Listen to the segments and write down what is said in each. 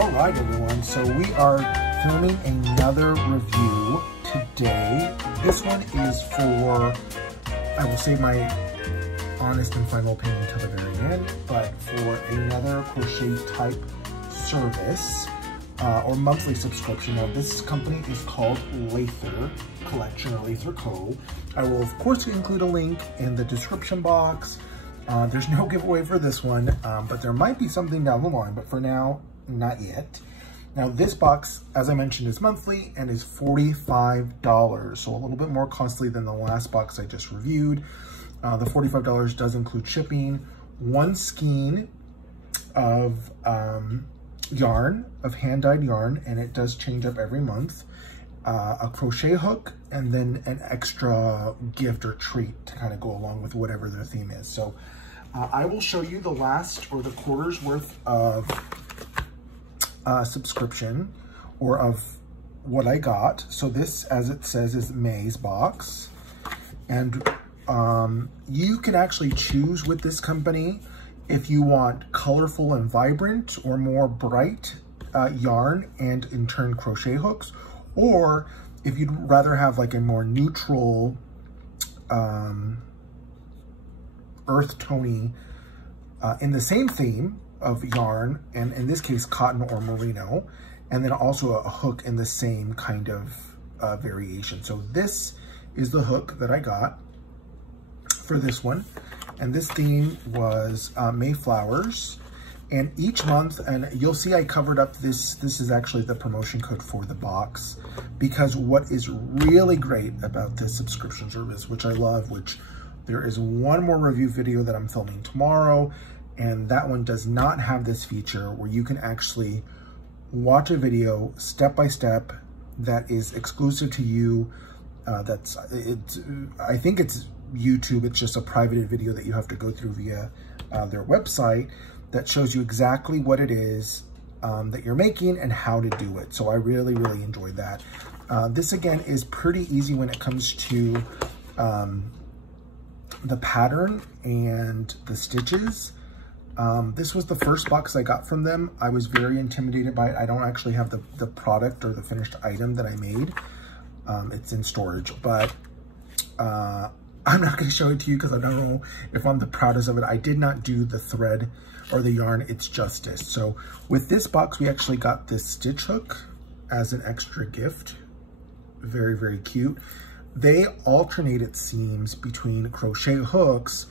All right, everyone. So we are filming another review today. This one is for, I will say my honest and final opinion until the very end, but for another crochet type service or monthly subscription. Now this company is called Lather Collection or Lather Co. I will of course include a link in the description box. There's no giveaway for this one, but there might be something down the line, but for now, not yet. Now this box, as I mentioned, is monthly and is $45, so a little bit more costly than the last box I just reviewed. The $45 does include shipping, one skein of yarn, of hand-dyed yarn, and it does change up every month, a crochet hook, and then an extra gift or treat to kind of go along with whatever their theme is. So I will show you the last or the quarter's worth of subscription or of what I got. So this, as it says, is May's box, and you can actually choose with this company if you want colorful and vibrant or more bright yarn and in turn crochet hooks, or if you'd rather have like a more neutral earth tony in the same theme of yarn, and in this case cotton or merino, and then also a hook in the same kind of variation. So this is the hook that I got for this one, and this theme was Mayflowers. And each month, and you'll see I covered up this is actually the promotion code for the box, because what is really great about this subscription service, which I love, which there is one more review video that I'm filming tomorrow, and that one does not have this feature where you can actually watch a video step by step that is exclusive to you. I think it's YouTube. It's just a private video that you have to go through via their website that shows you exactly what it is that you're making and how to do it. So I really, really enjoyed that. This again is pretty easy when it comes to the pattern and the stitches. This was the first box I got from them. I was very intimidated by it. I don't actually have the product or the finished item that I made. It's in storage, but I'm not going to show it to you because I don't know if I'm the proudest of it. I did not do the thread or the yarn its justice. So with this box, we actually got this stitch hook as an extra gift. Very, very cute. They alternated seams between crochet hooks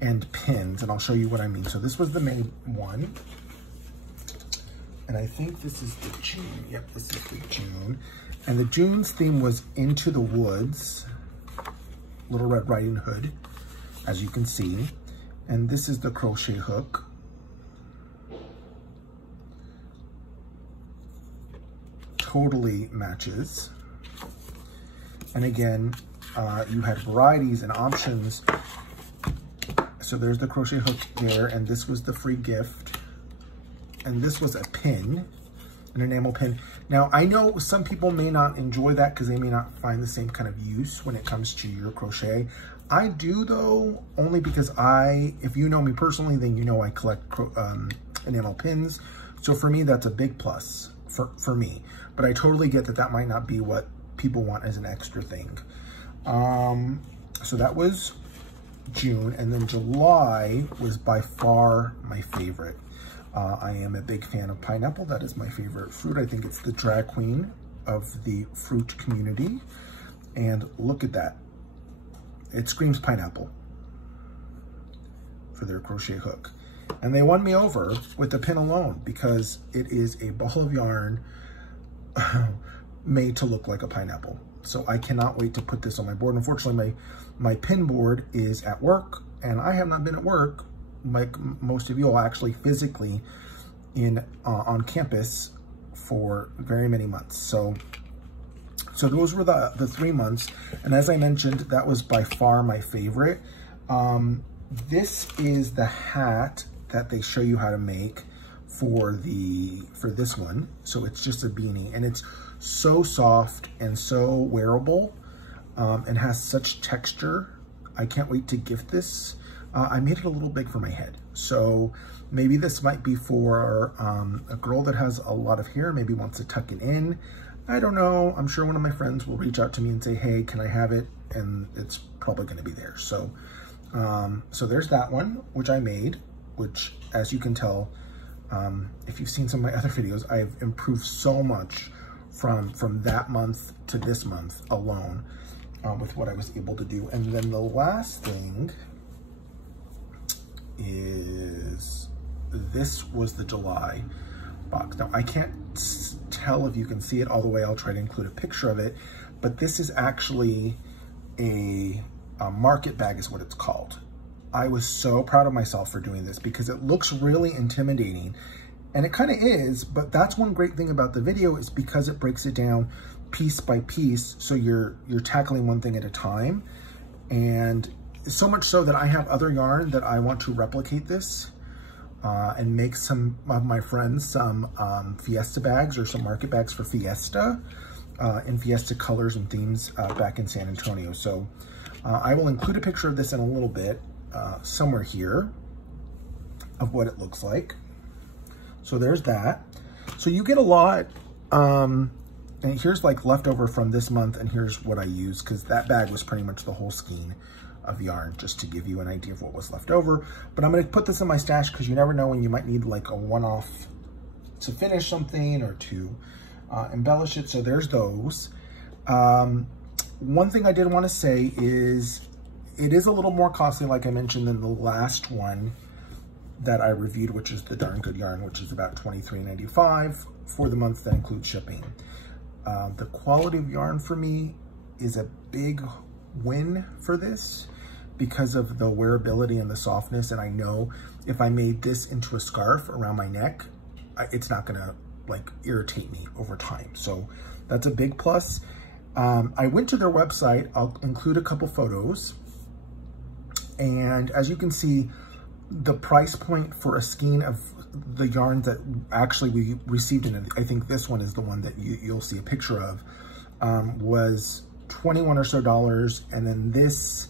and pins, and I'll show you what I mean. So this was the May one, and I think this is the June. Yep, this is the June. And the June's theme was Into the Woods, Little Red Riding Hood, as you can see. And this is the crochet hook. Totally matches. And again, you had varieties and options. So there's the crochet hook there, and this was the free gift. And this was a pin, an enamel pin. Now, I know some people may not enjoy that because they may not find the same kind of use when it comes to your crochet. I do though, only because if you know me personally, then you know I collect enamel pins. So for me, that's a big plus for me. But I totally get that that might not be what people want as an extra thing. So that was June, and then July was by far my favorite. I am a big fan of pineapple. That is my favorite fruit. I think it's the drag queen of the fruit community. And look at that. It screams pineapple for their crochet hook. And they won me over with the pin alone because it is a ball of yarn made to look like a pineapple. So I cannot wait to put this on my board. Unfortunately, my pin board is at work, and I have not been at work, like most of you all, actually physically on campus for very many months. So those were the 3 months, and as I mentioned, that was by far my favorite. This is the hat that they show you how to make for this one. So it's just a beanie, and it's so soft and so wearable, and has such texture. I can't wait to gift this I made it a little big for my head. So maybe this might be for a girl that has a lot of hair, maybe wants to tuck it in. I don't know. I'm sure one of my friends will reach out to me and say, hey, can I have it? And it's probably going to be there. So, so there's that one, which I made, which, as you can tell, if you've seen some of my other videos, I've improved so much from that month to this month alone with what I was able to do. And then the last thing is, this was the July box. Now, I can't tell if you can see it all the way. I'll try to include a picture of it, but this is actually a market bag is what it's called. I was so proud of myself for doing this because it looks really intimidating, and it kind of is, but that's one great thing about the video is because it breaks it down piece by piece, so you're tackling one thing at a time. And so much so that I have other yarn that I want to replicate this and make some of my friends some Fiesta bags or some market bags for Fiesta in Fiesta colors and themes back in San Antonio. So I will include a picture of this in a little bit somewhere here of what it looks like. So there's that. So you get a lot, and here's like leftover from this month, and here's what I use, because that bag was pretty much the whole skein of yarn, just to give you an idea of what was left over. But I'm going to put this in my stash because you never know when you might need like a one-off to finish something or to embellish it. So there's those. One thing I did want to say is it is a little more costly, like I mentioned, than the last one that I reviewed, which is the Darn Good Yarn, which is about $23.95 for the month. That includes shipping. The quality of yarn for me is a big win for this because of the wearability and the softness. And I know if I made this into a scarf around my neck, it's not gonna like irritate me over time. So that's a big plus. I went to their website. I'll include a couple photos. And as you can see, the price point for a skein of the yarn that actually we received in, I think this one is the one that you'll see a picture of, was $21 or so. And then this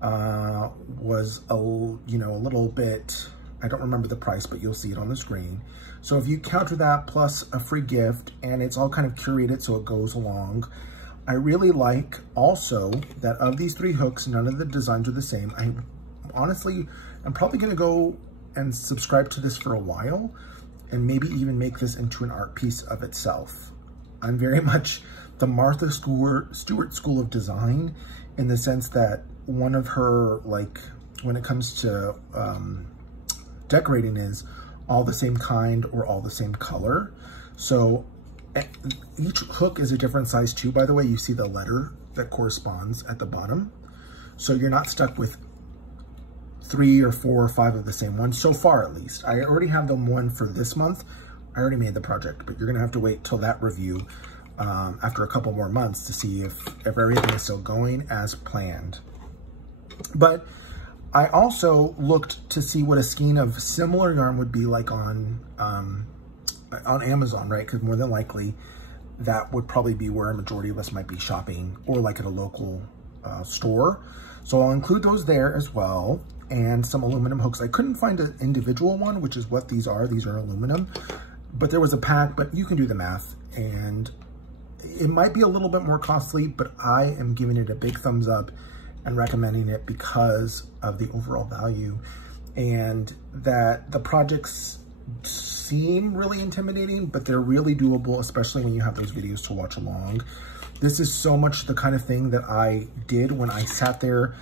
was a little bit, I don't remember the price, but you'll see it on the screen. So if you counter that plus a free gift, and it's all kind of curated so it goes along. I really like also that of these 3 hooks, none of the designs are the same. I honestly, I'm probably gonna go and subscribe to this for a while and maybe even make this into an art piece of itself. I'm very much the Martha Stewart School of Design, in the sense that one of her, like, when it comes to decorating, is all the same kind or all the same color. So each hook is a different size too, by the way. You see the letter that corresponds at the bottom. So you're not stuck with 3 or 4 or 5 of the same one, so far at least. I already have the one for this month. I already made the project, but you're gonna have to wait till that review after a couple more months to see if everything is still going as planned. But I also looked to see what a skein of similar yarn would be like on Amazon, right? Because more than likely, that would probably be where a majority of us might be shopping, or like at a local store. So I'll include those there as well, and some aluminum hooks. I couldn't find an individual one, which is what these are. These are aluminum, but there was a pack, but you can do the math, and it might be a little bit more costly, but I am giving it a big thumbs up and recommending it because of the overall value, and that the projects seem really intimidating, but they're really doable, especially when you have those videos to watch along. This is so much the kind of thing that I did when I sat there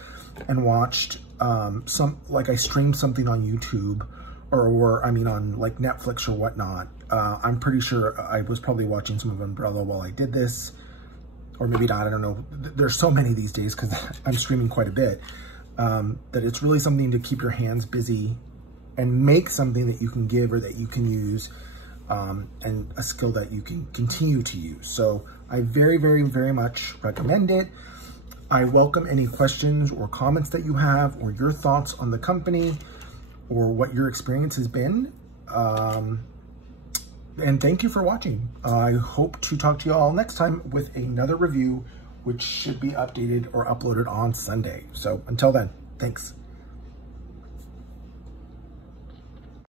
and watched I streamed something on YouTube, or I mean on like Netflix or whatnot. I'm pretty sure I was probably watching some of Umbrella while I did this, or maybe not, I don't know. There's so many these days because I'm streaming quite a bit, that it's really something to keep your hands busy and make something that you can give or that you can use, and a skill that you can continue to use. So I very, very, very much recommend it. I welcome any questions or comments that you have, or your thoughts on the company, or what your experience has been. And thank you for watching. I hope to talk to you all next time with another review, which should be updated or uploaded on Sunday. So until then, thanks.